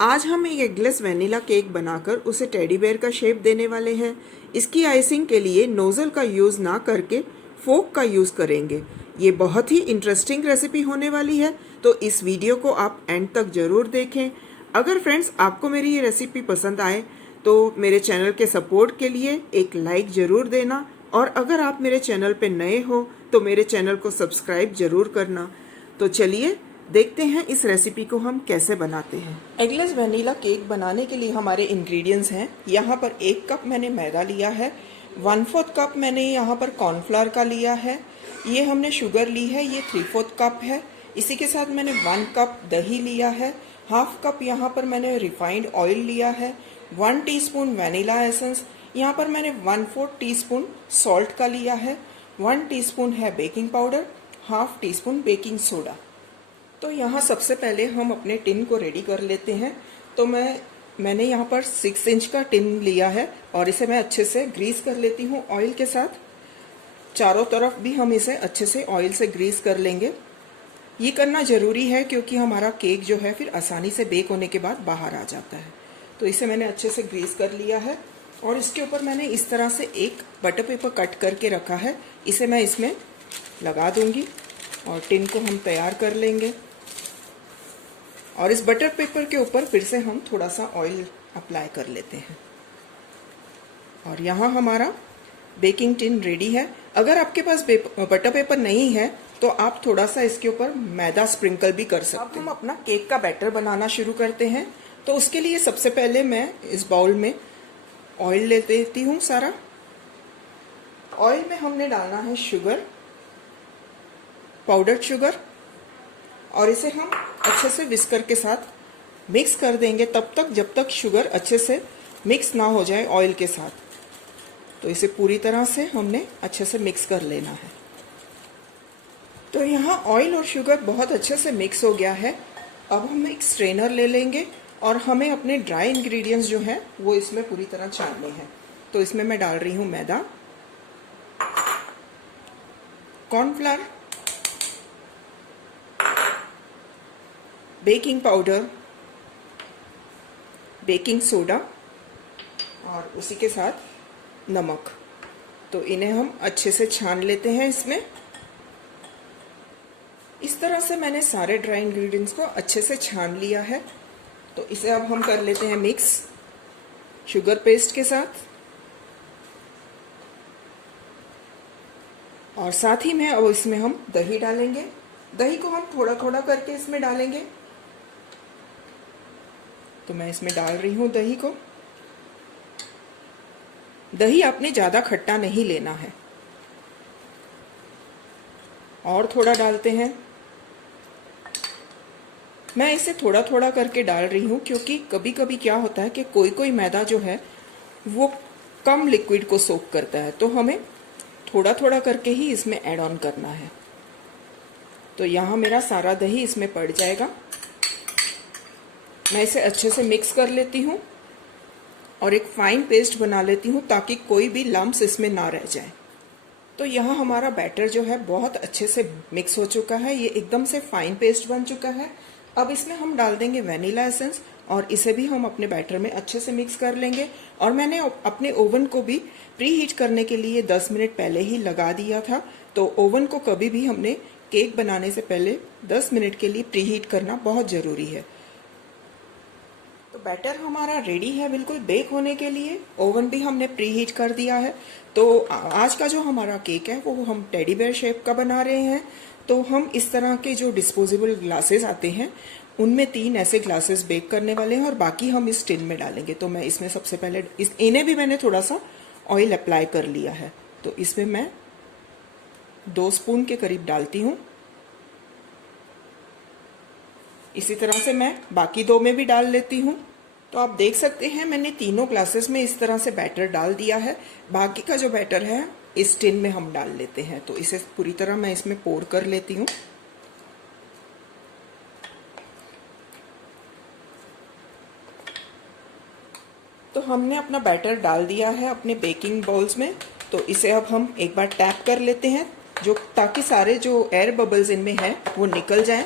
आज हम एक एगलेस वैनिला केक बनाकर उसे टेडी बेयर का शेप देने वाले हैं। इसकी आइसिंग के लिए नोज़ल का यूज़ ना करके फोक का यूज़ करेंगे। ये बहुत ही इंटरेस्टिंग रेसिपी होने वाली है, तो इस वीडियो को आप एंड तक ज़रूर देखें। अगर फ्रेंड्स आपको मेरी ये रेसिपी पसंद आए तो मेरे चैनल के सपोर्ट के लिए एक लाइक ज़रूर देना, और अगर आप मेरे चैनल पे नए हो तो मेरे चैनल को सब्सक्राइब ज़रूर करना। तो चलिए देखते हैं इस रेसिपी को हम कैसे बनाते हैं। एगलेस वनीला केक बनाने के लिए हमारे इंग्रेडिएंट्स हैं। यहाँ पर 1 कप मैंने मैदा लिया है, 1/4 कप मैंने यहाँ पर कॉर्नफ्लावर का लिया है, ये हमने शुगर ली है, ये 3/4 कप है। इसी के साथ मैंने 1 कप दही लिया है, 1/2 कप यहाँ पर मैंने रिफाइंड ऑयल लिया है, 1 टीस्पून वनीला एसेंस, यहाँ पर मैंने 1/4 टीस्पून सॉल्ट का लिया है, 1 टीस्पून है baking powder, 1/2 teaspoon baking soda. तो यहाँ सबसे पहले हम अपने टिन को रेडी कर लेते हैं। तो मैंने यहाँ पर 6 इंच का टिन लिया है और इसे मैं अच्छे से ग्रीस कर लेती हूँ ऑयल के साथ। चारों तरफ भी हम इसे अच्छे से ऑयल से ग्रीस कर लेंगे। ये करना ज़रूरी है क्योंकि हमारा केक जो है फिर आसानी से बेक होने के बाद बाहर आ जाता है। तो इसे मैंने अच्छे से ग्रीस कर लिया है और इसके ऊपर मैंने इस तरह से एक बटर पेपर कट करके रखा है। इसे मैं इसमें लगा दूंगी और टिन को हम तैयार कर लेंगे। और इस बटर पेपर के ऊपर फिर से हम थोड़ा सा ऑयल अप्लाई कर लेते हैं। और यहाँ हमारा बेकिंग टिन रेडी है। अगर आपके पास बटर पेपर नहीं है तो आप थोड़ा सा इसके ऊपर मैदा स्प्रिंकल भी कर सकते हैं। अब हम अपना केक का बैटर बनाना शुरू करते हैं। तो उसके लिए सबसे पहले मैं इस बाउल में ऑयल ले लेती हूँ सारा। ऑयल में हमने डालना है शुगर, पाउडर्ड शुगर, और इसे हम अच्छे से विस्कर के साथ मिक्स कर देंगे तब तक जब तक शुगर अच्छे से मिक्स ना हो जाए ऑयल के साथ। तो इसे पूरी तरह से हमने अच्छे से मिक्स कर लेना है। तो यहाँ ऑयल और शुगर बहुत अच्छे से मिक्स हो गया है। अब हम एक स्ट्रेनर ले लेंगे और हमें अपने ड्राई इंग्रेडिएंट्स जो हैं वो इसमें पूरी तरह छानने हैं। तो इसमें मैं डाल रही हूँ मैदा, cornflour, baking powder, baking soda और उसी के साथ नमक। तो इन्हें हम अच्छे से छान लेते हैं इसमें। इस तरह से मैंने सारे ड्राई इंग्रेडिएंट्स को अच्छे से छान लिया है। तो इसे अब हम कर लेते हैं मिक्स शुगर पेस्ट के साथ। और साथ ही में अब इसमें हम दही डालेंगे। दही को हम थोड़ा थोड़ा करके इसमें डालेंगे। तो मैं इसमें डाल रही हूँ दही को। दही आपने ज़्यादा खट्टा नहीं लेना है। और थोड़ा डालते हैं। मैं इसे थोड़ा थोड़ा करके डाल रही हूँ क्योंकि कभी कभी क्या होता है कि कोई कोई मैदा जो है वो कम लिक्विड को सोक करता है, तो हमें थोड़ा थोड़ा करके ही इसमें ऐड ऑन करना है। तो यहाँ मेरा सारा दही इसमें पड़ जाएगा। मैं इसे अच्छे से मिक्स कर लेती हूँ और एक फाइन पेस्ट बना लेती हूँ ताकि कोई भी लम्प्स इसमें ना रह जाए। तो यहाँ हमारा बैटर जो है बहुत अच्छे से मिक्स हो चुका है। ये एकदम से फाइन पेस्ट बन चुका है। अब इसमें हम डाल देंगे वनीला एसेंस और इसे भी हम अपने बैटर में अच्छे से मिक्स कर लेंगे। और मैंने अपने ओवन को भी प्री हीट करने के लिए 10 मिनट पहले ही लगा दिया था। तो ओवन को कभी भी हमने केक बनाने से पहले 10 मिनट के लिए प्री हीट करना बहुत ज़रूरी है। तो बैटर हमारा रेडी है बिल्कुल बेक होने के लिए। ओवन भी हमने प्री हीट कर दिया है। तो आज का जो हमारा केक है वो हम टेडी बेयर शेप का बना रहे हैं। तो हम इस तरह के जो डिस्पोजेबल ग्लासेस आते हैं उनमें 3 ऐसे ग्लासेस बेक करने वाले हैं और बाकी हम इस टिन में डालेंगे। तो मैं इसमें सबसे पहले इन्हें भी मैंने थोड़ा सा ऑयल अप्लाई कर लिया है। तो इसमें मैं 2 स्पून के करीब डालती हूँ। इसी तरह से मैं बाकी 2 में भी डाल लेती हूँ। तो आप देख सकते हैं मैंने तीनों ग्लासेस में इस तरह से बैटर डाल दिया है। बाकी का जो बैटर है इस टिन में हम डाल लेते हैं। तो इसे पूरी तरह मैं इसमें पोर कर लेती हूँ। तो हमने अपना बैटर डाल दिया है अपने बेकिंग बाउल्स में। तो इसे अब हम एक बार टैप कर लेते हैं ताकि सारे जो एयर बबल्स इनमें हैं वो निकल जाएं।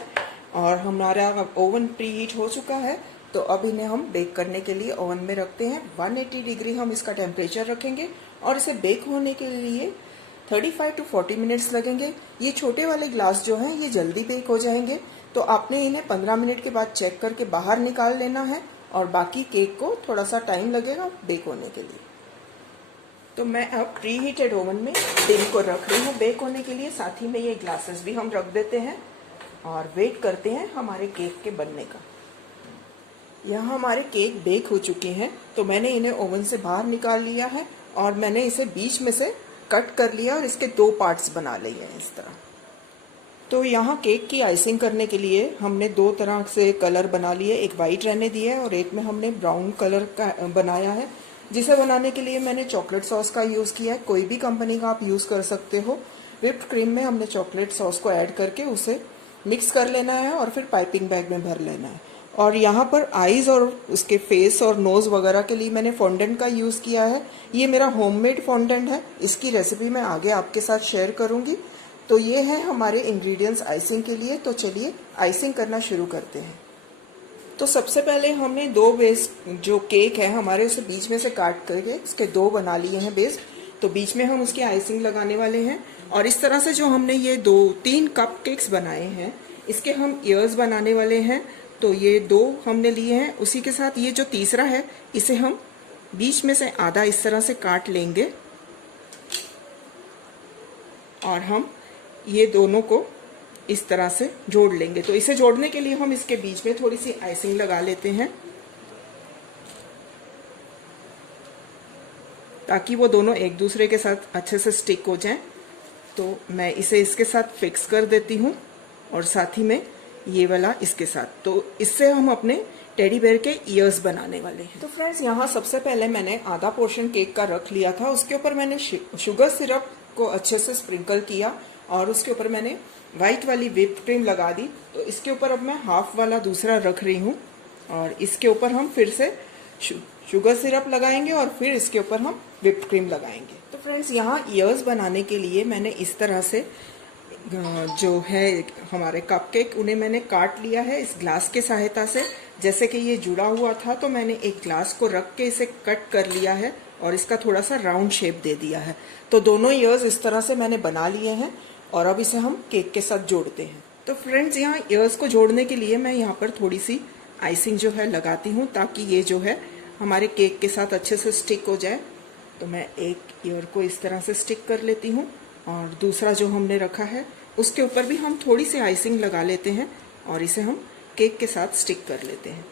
और हमारा ओवन प्री हीट हो चुका है। तो अब इन्हें हम बेक करने के लिए ओवन में रखते हैं। 180 डिग्री हम इसका टेम्परेचर रखेंगे और इसे बेक होने के लिए 35 to 40 मिनट्स लगेंगे। ये छोटे वाले ग्लास जो हैं ये जल्दी बेक हो जाएंगे, तो आपने इन्हें 15 मिनट के बाद चेक करके बाहर निकाल लेना है और बाकी केक को थोड़ा सा टाइम लगेगा बेक होने के लिए। तो मैं अब प्री हीटेड ओवन में टिन को रख रही हूँ बेक होने के लिए। साथ ही में ये ग्लासेस भी हम रख देते हैं और वेट करते हैं हमारे केक के बनने का। यहाँ हमारे केक बेक हो चुके हैं, तो मैंने इन्हें ओवन से बाहर निकाल लिया है और मैंने इसे बीच में से कट कर लिया और इसके 2 पार्ट्स बना लिए हैं इस तरह। तो यहाँ केक की आइसिंग करने के लिए हमने 2 तरह से कलर बना लिए, एक वाइट रहने दिया है और एक में हमने ब्राउन कलर का बनाया है, जिसे बनाने के लिए मैंने चॉकलेट सॉस का यूज़ किया है। कोई भी कंपनी का आप यूज़ कर सकते हो। व्हिप्ड क्रीम में हमने चॉकलेट सॉस को ऐड करके उसे मिक्स कर लेना है और फिर पाइपिंग बैग में भर लेना है। और यहाँ पर आईज और उसके फेस और नोज़ वगैरह के लिए मैंने फॉन्डेंट का यूज़ किया है। ये मेरा होममेड फॉन्डेंट है, इसकी रेसिपी मैं आगे आपके साथ शेयर करूँगी। तो ये है हमारे इंग्रेडिएंट्स आइसिंग के लिए। तो चलिए आइसिंग करना शुरू करते हैं। तो सबसे पहले हमने 2 बेस जो केक है हमारे, उसे बीच में से काट करके उसके 2 बना लिए हैं बेस। तो बीच में हम उसकी आइसिंग लगाने वाले हैं। और इस तरह से जो हमने ये 2-3 कप केक्स बनाए हैं, इसके हम ईयर्स बनाने वाले हैं। तो ये 2 हमने लिए हैं, उसी के साथ ये जो तीसरा है इसे हम बीच में से आधा इस तरह से काट लेंगे और हम ये दोनों को इस तरह से जोड़ लेंगे। तो इसे जोड़ने के लिए हम इसके बीच में थोड़ी सी आइसिंग लगा लेते हैं ताकि वो दोनों एक दूसरे के साथ अच्छे से स्टिक हो जाएं। तो मैं इसे इसके साथ फिक्स कर देती हूँ और साथ ही में ये वाला इसके साथ। तो इससे हम अपने टेडी बेयर के ईयर्स बनाने वाले हैं। तो फ्रेंड्स, यहाँ सबसे पहले मैंने आधा पोर्शन केक का रख लिया था। उसके ऊपर मैंने शुगर सिरप को अच्छे से स्प्रिंकल किया और उसके ऊपर मैंने वाइट वाली व्हिप्ड क्रीम लगा दी। तो इसके ऊपर अब मैं हाफ वाला दूसरा रख रही हूँ और इसके ऊपर हम फिर से शुगर सिरप लगाएंगे और फिर इसके ऊपर हम व्हिप्ड क्रीम लगाएंगे। तो फ्रेंड्स, यहाँ ईयर्स बनाने के लिए मैंने इस तरह से जो है हमारे कपकेक, उन्हें मैंने काट लिया है इस ग्लास के सहायता से। जैसे कि ये जुड़ा हुआ था तो मैंने एक ग्लास को रख के इसे कट कर लिया है और इसका थोड़ा सा राउंड शेप दे दिया है। तो दोनों ईयर्स इस तरह से मैंने बना लिए हैं और अब इसे हम केक के साथ जोड़ते हैं। तो फ्रेंड्स, यहाँ ईयर्स को जोड़ने के लिए मैं यहाँ पर थोड़ी सी आइसिंग जो है लगाती हूँ ताकि ये जो है हमारे केक के साथ अच्छे से स्टिक हो जाए। तो मैं एक ईयर को इस तरह से स्टिक कर लेती हूँ और दूसरा जो हमने रखा है उसके ऊपर भी हम थोड़ी सी आइसिंग लगा लेते हैं और इसे हम केक के साथ स्टिक कर लेते हैं।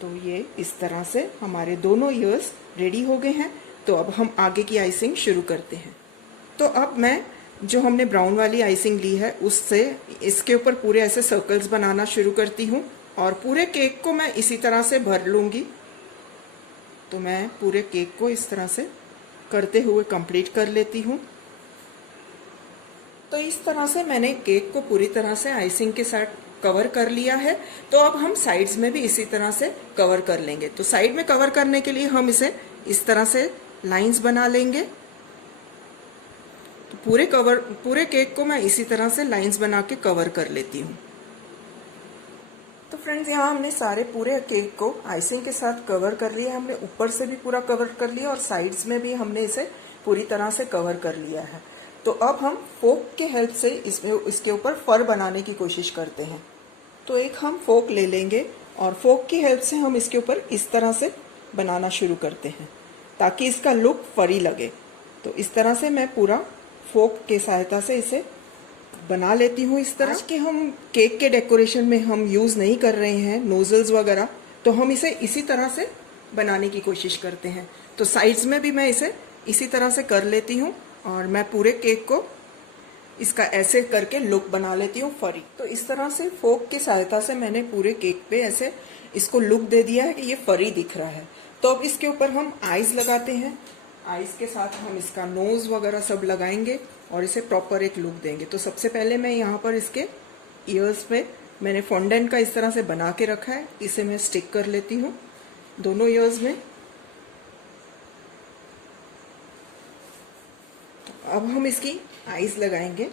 तो ये इस तरह से हमारे दोनों ईयर्स रेडी हो गए हैं। तो अब हम आगे की आइसिंग शुरू करते हैं। तो अब मैं जो हमने ब्राउन वाली आइसिंग ली है उससे इसके ऊपर पूरे ऐसे सर्कल्स बनाना शुरू करती हूँ और पूरे केक को मैं इसी तरह से भर लूँगी। तो मैं पूरे केक को इस तरह से करते हुए कंप्लीट कर लेती हूँ। तो इस तरह से मैंने केक को पूरी तरह से आइसिंग के साथ कवर कर लिया है। तो अब हम साइड्स में भी इसी तरह से कवर कर लेंगे। तो साइड में कवर करने के लिए हम इसे इस तरह से लाइंस बना लेंगे। तो पूरे केक को मैं इसी तरह से लाइंस बना के कवर कर लेती हूँ। तो फ्रेंड्स, यहाँ हमने सारे पूरे केक को आइसिंग के साथ कवर कर लिया। हमने ऊपर से भी पूरा कवर कर लिया और साइड्स में भी हमने इसे पूरी तरह से कवर कर लिया है। तो अब हम फोक के हेल्प से इसके ऊपर फर बनाने की कोशिश करते हैं। तो एक हम फोक ले लेंगे और फोक की हेल्प से हम इसके ऊपर इस तरह से बनाना शुरू करते हैं ताकि इसका लुक फरी लगे। तो इस तरह से मैं पूरा फोक के सहायता से इसे बना लेती हूँ। इस तरह के हम केक के डेकोरेशन में हम यूज़ नहीं कर रहे हैं नोजल्स वगैरह, तो हम इसे इसी तरह से बनाने की कोशिश करते हैं। तो साइड्स में भी मैं इसे इसी तरह से कर लेती हूँ और मैं पूरे केक को इसका ऐसे करके लुक बना लेती हूँ फरी। तो इस तरह से फोक की सहायता से मैंने पूरे केक पे ऐसे इसको लुक दे दिया है कि ये फरी दिख रहा है। तो अब इसके ऊपर हम आईज लगाते हैं। आईज के साथ हम इसका नोज वगैरह सब लगाएंगे और इसे प्रॉपर एक लुक देंगे। तो सबसे पहले मैं यहाँ पर इसके ईयर्स पे मैंने फॉन्डेंट का इस तरह से बना के रखा है, इसे मैं स्टिक कर लेती हूँ दोनों ईयर्स में। अब हम इसकी आईज लगाएंगे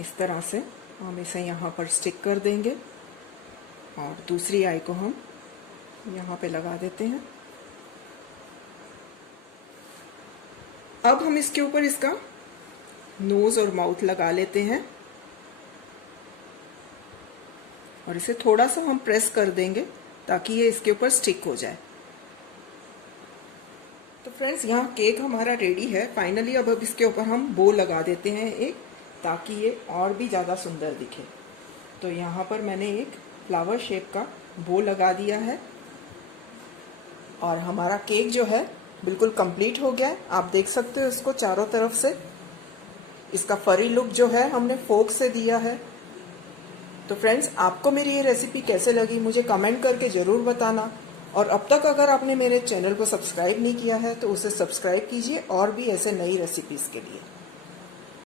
इस तरह से। हम इसे यहाँ पर स्टिक कर देंगे और दूसरी आई को हम यहाँ पे लगा देते हैं। अब हम इसके ऊपर इसका नोज और माउथ लगा लेते हैं और इसे थोड़ा सा हम प्रेस कर देंगे ताकि ये इसके ऊपर स्टिक हो जाए। तो फ्रेंड्स, यहाँ केक हमारा रेडी है फाइनली। अब इसके ऊपर हम बो लगा देते हैं एक, ताकि ये और भी ज़्यादा सुंदर दिखे। तो यहाँ पर मैंने एक फ्लावर शेप का बो लगा दिया है और हमारा केक जो है बिल्कुल कंप्लीट हो गया है। आप देख सकते हो इसको चारों तरफ से। इसका फरी लुक जो है हमने फोक से दिया है। तो फ्रेंड्स, आपको मेरी ये रेसिपी कैसे लगी मुझे कमेंट करके ज़रूर बताना। और अब तक अगर आपने मेरे चैनल को सब्सक्राइब नहीं किया है तो उसे सब्सक्राइब कीजिए और भी ऐसे नई रेसिपीज़ के लिए।